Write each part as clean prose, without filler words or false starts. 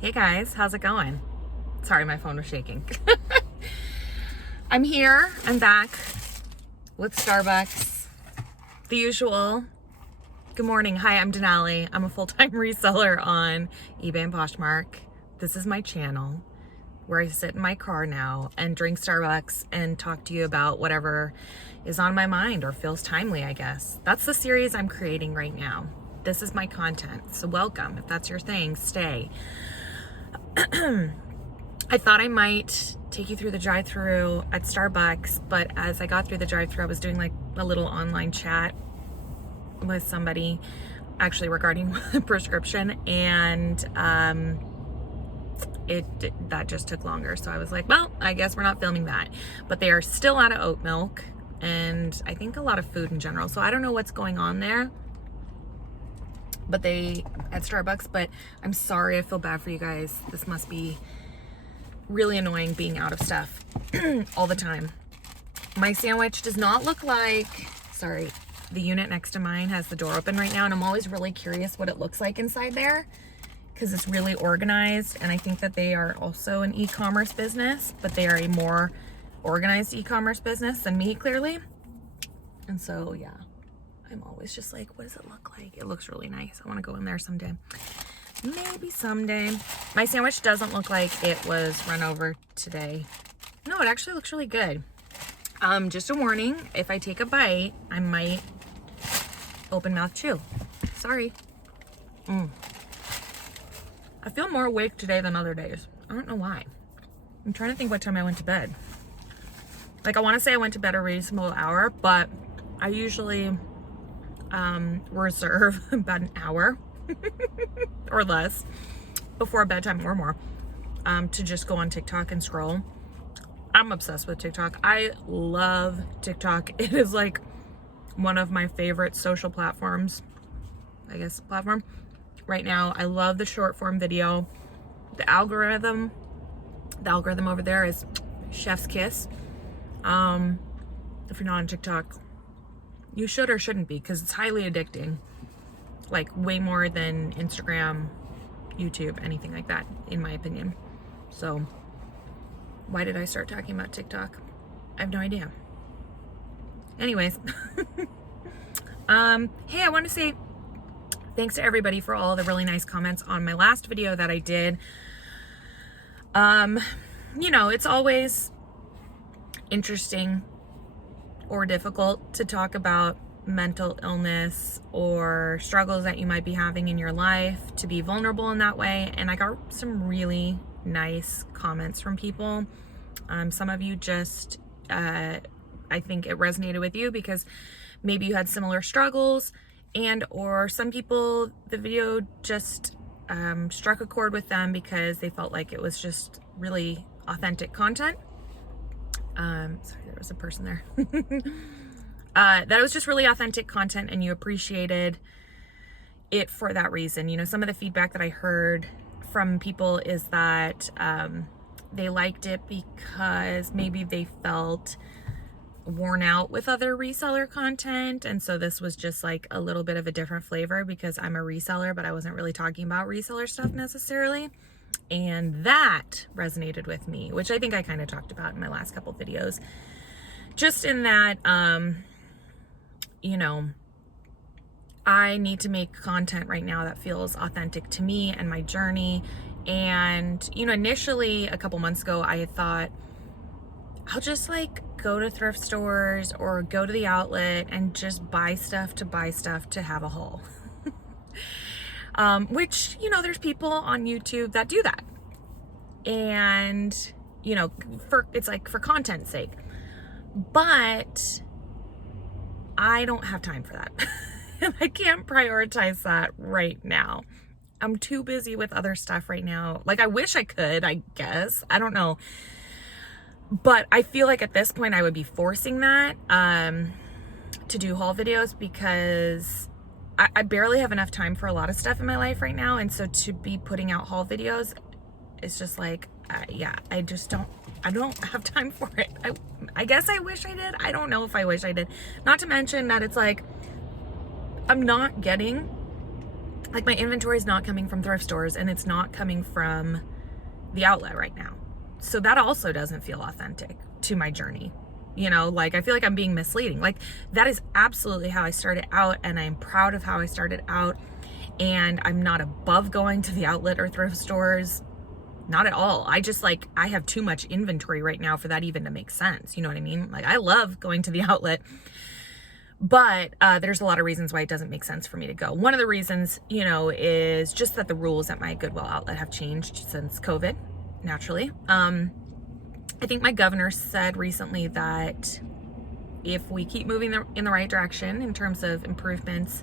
Hey guys, how's it going? Sorry, my phone was shaking. I'm here, I'm back with Starbucks, the usual. Good morning, hi, I'm Denali. I'm a full-time reseller on eBay and Poshmark. This is my channel where I sit in my car now and drink Starbucks and talk to you about whatever is on my mind or feels timely, I guess. That's the series I'm creating right now. This is my content, so welcome. If that's your thing, stay. I thought I might take you through the drive-thru at Starbucks, but as I got through the drive-thru, I was doing like a little online chat with somebody actually regarding a prescription, and that just took longer. So I was like, well, I guess we're not filming that. But they are still out of oat milk, and I think a lot of food in general. So I don't know what's going on there. But at Starbucks, but I'm sorry, I feel bad for you guys. This must be really annoying being out of stuff all the time. My sandwich does not look like, sorry, the unit next to mine has the door open right now, and I'm always really curious what it looks like inside there because it's really organized, and I think that they are also an e-commerce business, but they are a more organized e-commerce business than me, clearly. And so, yeah. I'm always just like, what does it look like? It looks really nice. I want to go in there someday. Maybe someday. My sandwich doesn't look like it was run over today. No, it actually looks really good. Just a warning, if I take a bite, I might open mouth chew. Sorry. I feel more awake today than other days. I don't know why. I'm trying to think what time I went to bed. Like, I want to say I went to bed a reasonable hour, but I usually reserve about an hour or less before bedtime or more to just go on TikTok and scroll. I'm obsessed with TikTok. I love TikTok. It is like one of my favorite social platforms, I guess, platform right now. I love the short form video. The algorithm over there is chef's kiss. If you're not on TikTok, you should or shouldn't be, because it's highly addicting, like way more than Instagram, YouTube, anything like that, in my opinion. So why did I start talking about TikTok? I have no idea. Anyways, hey, I want to say thanks to everybody for all the really nice comments on my last video that I did. You know, it's always interesting or difficult to talk about mental illness or struggles that you might be having in your life, to be vulnerable in that way. And I got some really nice comments from people. Some of you just, I think it resonated with you because maybe you had similar struggles, and or some people, the video just struck a chord with them because they felt like it was just really authentic content. Sorry, there was a person there. That was just really authentic content, and you appreciated it for that reason. You know, some of the feedback that I heard from people is that they liked it because maybe they felt worn out with other reseller content, and so this was just like a little bit of a different flavor because I'm a reseller, but I wasn't really talking about reseller stuff necessarily. And that resonated with me, which I think I kind of talked about in my last couple videos. Just in that, you know, I need to make content right now that feels authentic to me and my journey. And, you know, initially a couple months ago, I had thought, I'll just like go to thrift stores or go to the outlet and just buy stuff to have a haul. Which, you know, there's people on YouTube that do that. And, you know, it's like for content's sake. But I don't have time for that. And I can't prioritize that right now. I'm too busy with other stuff right now. Like, I wish I could, I guess. I don't know. But I feel like at this point I would be forcing that to do haul videos because I barely have enough time for a lot of stuff in my life right now. And so to be putting out haul videos, it's just like, yeah, I don't have time for it. I guess I wish I did. I don't know if I wish I did. Not to mention that it's like, I'm not getting like my inventory is not coming from thrift stores and it's not coming from the outlet right now. So that also doesn't feel authentic to my journey. You know, like I feel like I'm being misleading. Like that is absolutely how I started out, and I'm proud of how I started out, and I'm not above going to the outlet or thrift stores. Not at all. I just like, I have too much inventory right now for that even to make sense. You know what I mean? Like I love going to the outlet, but there's a lot of reasons why it doesn't make sense for me to go. One of the reasons, you know, is just that the rules at my Goodwill outlet have changed since COVID, naturally. I think my governor said recently that if we keep moving in the right direction in terms of improvements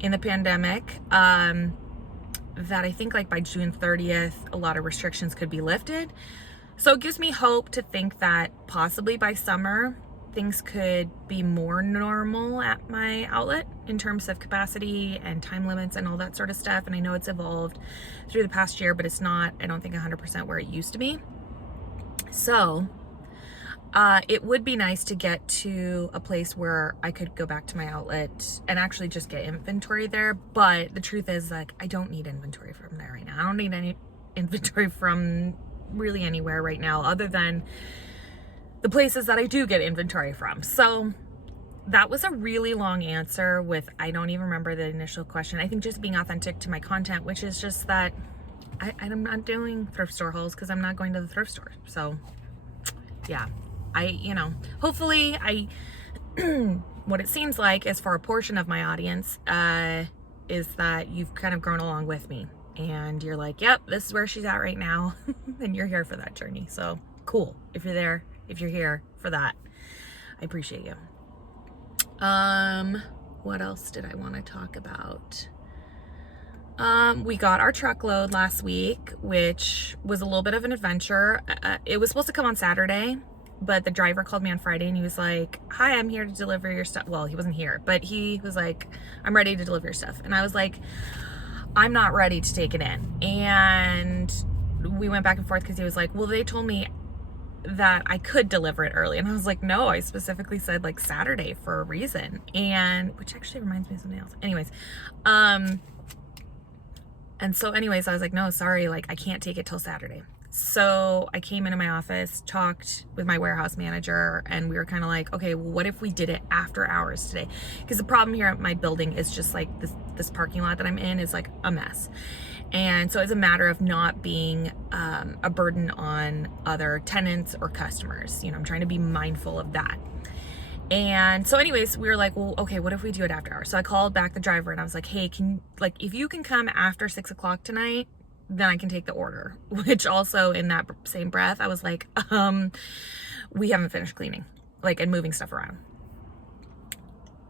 in the pandemic, that I think like by June 30th, a lot of restrictions could be lifted. So it gives me hope to think that possibly by summer, things could be more normal at my outlet in terms of capacity and time limits and all that sort of stuff. And I know it's evolved through the past year, but it's not, I don't think 100% where it used to be. So it would be nice to get to a place where I could go back to my outlet and actually just get inventory there. But the truth is, like, I don't need inventory from there right now. I don't need any inventory from really anywhere right now other than the places that I do get inventory from. So that was a really long answer with, I don't even remember the initial question. I think just being authentic to my content, which is just that I'm not doing thrift store hauls because I'm not going to the thrift store. So yeah, hopefully what it seems like is for a portion of my audience, is that you've kind of grown along with me and you're like, yep, this is where she's at right now. And you're here for that journey. So cool. If you're there, if you're here for that, I appreciate you. What else did I want to talk about? We got our truckload last week, which was a little bit of an adventure. It was supposed to come on Saturday, but the driver called me on Friday and he was like, hi, I'm here to deliver your stuff. Well, he wasn't here, but he was like, I'm ready to deliver your stuff. And I was like, I'm not ready to take it in. And we went back and forth because he was like, well, they told me that I could deliver it early. And I was like, no, I specifically said like Saturday for a reason. And which actually reminds me of something else. Anyways, and so anyways, I was like, no, sorry, like I can't take it till Saturday. So I came into my office, talked with my warehouse manager, and we were kind of like, okay, well, what if we did it after hours today? Because the problem here at my building is just like this parking lot that I'm in is like a mess. And so it's a matter of not being a burden on other tenants or customers. You know, I'm trying to be mindful of that. And so anyways, we were like, well, okay, what if we do it after hours? So I called back the driver and I was like, hey, if you can come after 6 o'clock tonight, then I can take the order. Which also in that same breath, I was like, we haven't finished cleaning, like, and moving stuff around.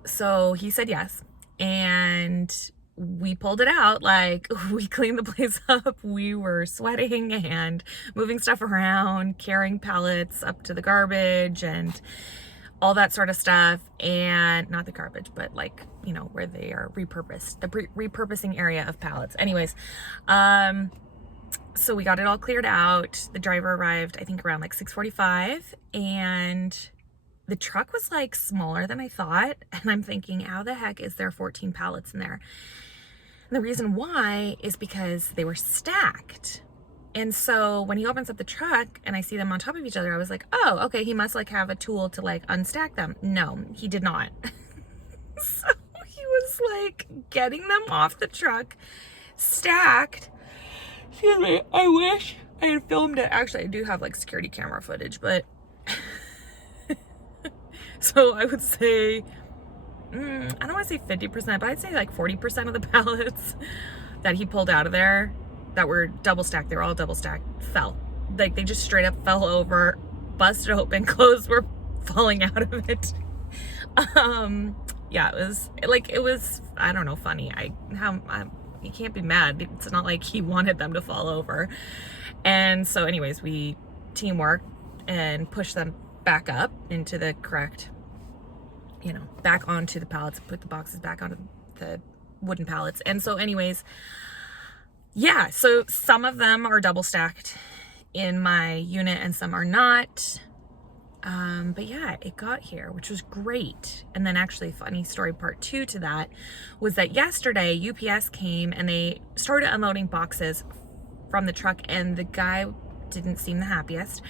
So he said yes. And we pulled it out, like we cleaned the place up. We were sweating and moving stuff around, carrying pallets up to the garbage and all that sort of stuff. And not the garbage, but like, you know, where they are repurposed, the repurposing area of pallets. Anyways, so we got it all cleared out. The driver arrived, I think around like 6:45, and the truck was like smaller than I thought. And I'm thinking, how the heck is there 14 pallets in there? And the reason why is because they were stacked. And so when he opens up the truck and I see them on top of each other, I was like, oh, okay, he must like have a tool to like unstack them. No, he did not. So he was like getting them off the truck, stacked. Excuse me, I wish I had filmed it. Actually, I do have like security camera footage, but so I would say, I don't want to say 50%, but I'd say like 40% of the pallets that he pulled out of there that were double stacked, they were all double stacked, fell. Like they just straight up fell over, busted open, clothes were falling out of it. Yeah, it was, I don't know, funny. You can't be mad. It's not like he wanted them to fall over. And so anyways, we teamwork and pushed them back up into the correct, you know, back onto the pallets, put the boxes back onto the wooden pallets. And so anyways, yeah, so some of them are double stacked in my unit and some are not. But yeah, it got here, which was great. And then actually, funny story part 2 to that was that yesterday UPS came and they started unloading boxes from the truck, and the guy didn't seem the happiest.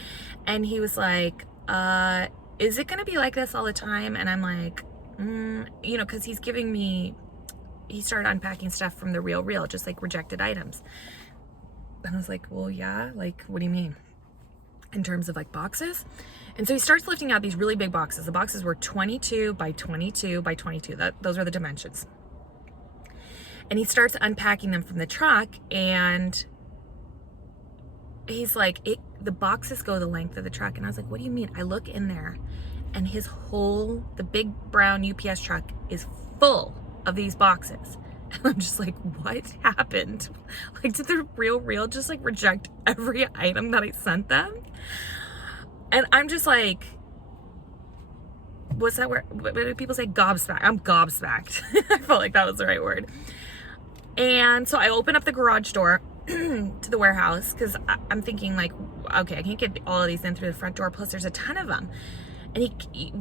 And he was like, is it gonna be like this all the time? And I'm like, you know, because he started unpacking stuff from the Real, just like rejected items. And I was like, well, yeah, like, what do you mean? In terms of like boxes? And so he starts lifting out these really big boxes. The boxes were 22 by 22 by 22. Those are the dimensions. And he starts unpacking them from the truck, and he's like, the boxes go the length of the truck. And I was like, what do you mean? I look in there, and the big brown UPS truck is full of these boxes. And I'm just like, what happened? Like, did the Real just like reject every item that I sent them? And I'm just like, what's that word? What do people say? Gobsmacked. I'm gobsmacked. I felt like that was the right word. And so I open up the garage door to the warehouse, because I'm thinking like, okay, I can't get all of these in through the front door. Plus there's a ton of them. And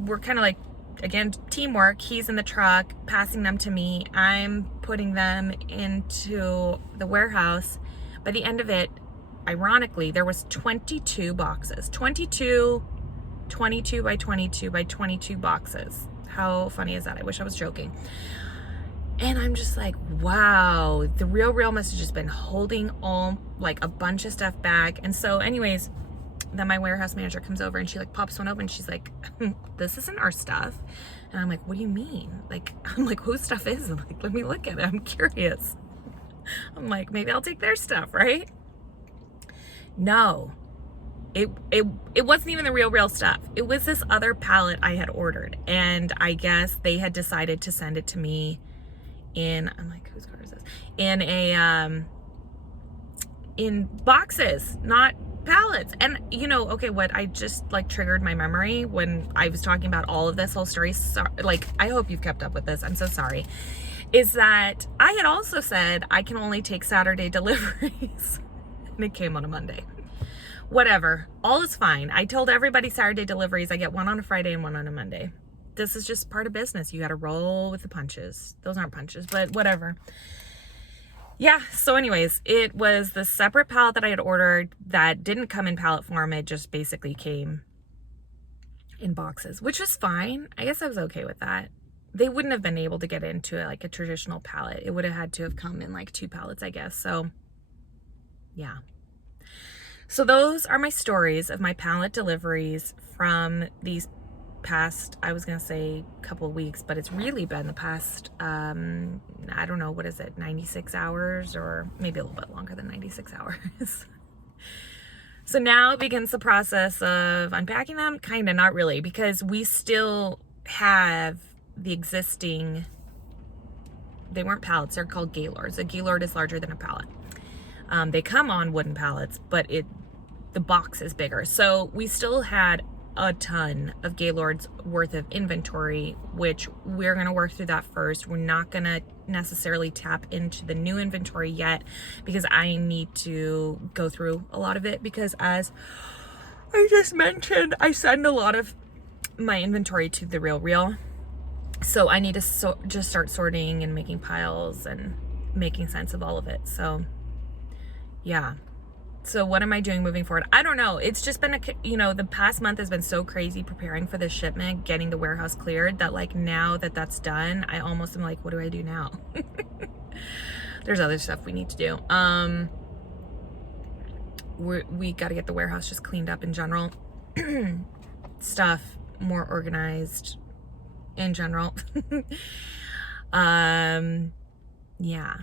we're kind of like, again, teamwork. He's in the truck passing them to me. I'm putting them into the warehouse. By the end of it, ironically, there was 22 boxes. 22 by 22 by 22 boxes. How funny is that? I wish I was joking. And I'm just like, wow, the Real must have just been holding like a bunch of stuff back. And so anyways, then my warehouse manager comes over and she like pops one open. She's like, this isn't our stuff. And I'm like, what do you mean? Like, I'm like, whose stuff is it? I'm like, let me look at it. I'm curious. I'm like, maybe I'll take their stuff, right? No, it wasn't even the Real stuff. It was this other pallet I had ordered. And I guess they had decided to send it to me I'm like, whose car is this? In boxes, not pallets. And you know, okay, what I just like triggered my memory when I was talking about all of this whole story, like, I hope you've kept up with this, I'm so sorry, is that I had also said I can only take Saturday deliveries and it came on a Monday. Whatever, all is fine. I told everybody Saturday deliveries, I get one on a Friday and one on a Monday. This is just part of business. You got to roll with the punches. Those aren't punches, but whatever. Yeah, so anyways, it was the separate pallet that I had ordered that didn't come in pallet form. It just basically came in boxes, which was fine. I guess I was okay with that. They wouldn't have been able to get into it like a traditional pallet. It would have had to have come in like 2 pallets, I guess. So yeah. So those are my stories of my pallet deliveries from these past, I was gonna say couple of weeks, but it's really been the past I don't know, what is it, 96 hours, or maybe a little bit longer than 96 hours. So now begins the process of unpacking them. Kind of, not really, because we still have the existing, they weren't pallets, they're called Gaylords. A Gaylord is larger than a pallet. They come on wooden pallets, but the box is bigger. So we still had a ton of Gaylords worth of inventory, which we're going to work through that first. We're not going to necessarily tap into the new inventory yet, because I need to go through a lot of it, because as I just mentioned, I send a lot of my inventory to the Real. So I need to just start sorting and making piles and making sense of all of it. So yeah. So what am I doing moving forward? I don't know. It's just been the past month has been so crazy preparing for this shipment, getting the warehouse cleared, that like now that that's done, I almost am like, what do I do now? There's other stuff we need to do. We got to get the warehouse just cleaned up in general. Stuff more organized in general. Yeah.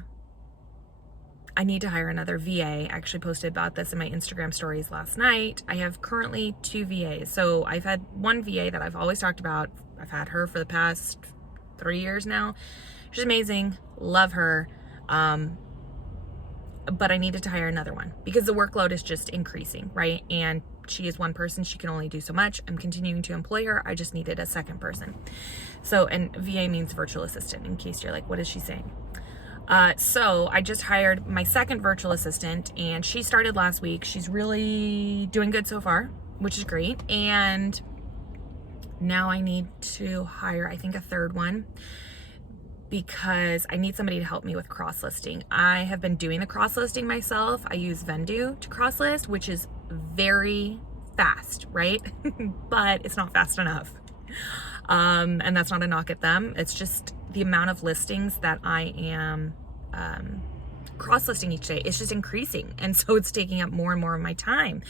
I need to hire another VA. I actually posted about this in my Instagram stories last night. I have currently 2 VAs. So I've had one VA that I've always talked about. I've had her for the past 3 years now. She's amazing. Love her. But I needed to hire another one because the workload is just increasing, right? And she is one person. She can only do so much. I'm continuing to employ her. I just needed a second person. So, and VA means virtual assistant, in case you're like, what is she saying? So I just hired my second virtual assistant, and she started last week. She's really doing good so far, which is great. And Now I need to hire, I think, a third one, because I need somebody to help me with cross-listing. I have been doing the cross-listing myself. I use Blvd to cross-list, which is very fast, right? But it's not fast enough. And that's not a knock at them. It's just the amount of listings that I am cross-listing each day. It's just increasing. And so it's taking up more and more of my time.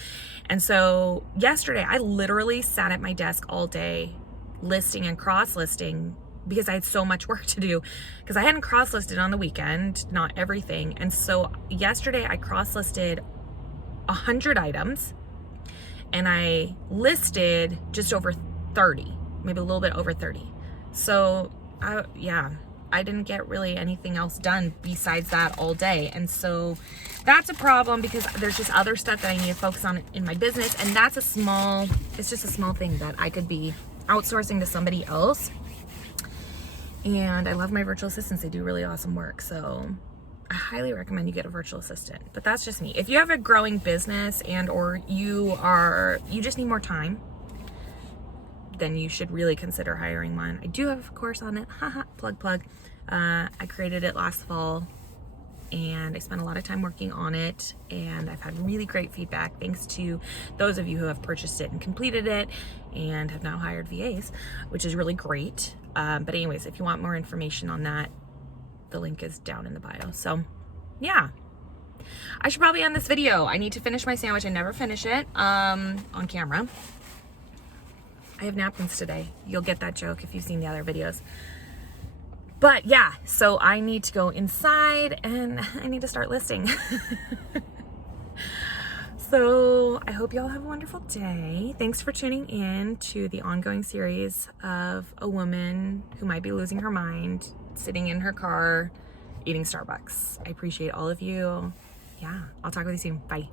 And so yesterday, I literally sat at my desk all day listing and cross-listing because I had so much work to do, because I hadn't cross-listed on the weekend, not everything. And so yesterday I cross-listed 100 items and I listed just over 30, maybe a little bit over 30. So I didn't get really anything else done besides that all day. And so that's a problem, because there's just other stuff that I need to focus on in my business. And that's it's just a small thing that I could be outsourcing to somebody else. And I love my virtual assistants. They do really awesome work. So I highly recommend you get a virtual assistant. But that's just me. If you have a growing business or you just need more time, then you should really consider hiring one. I do have a course on it. Haha, plug. I created it last fall and I spent a lot of time working on it, and I've had really great feedback thanks to those of you who have purchased it and completed it and have now hired VAs, which is really great. But anyways, if you want more information on that, the link is down in the bio. So yeah, I should probably end this video. I need to finish my sandwich. I never finish it on camera. I have napkins today. You'll get that joke if you've seen the other videos. But yeah, so I need to go inside and I need to start listing. So I hope y'all have a wonderful day. Thanks for tuning in to the ongoing series of a woman who might be losing her mind, sitting in her car, eating Starbucks. I appreciate all of you. Yeah, I'll talk with you soon. Bye.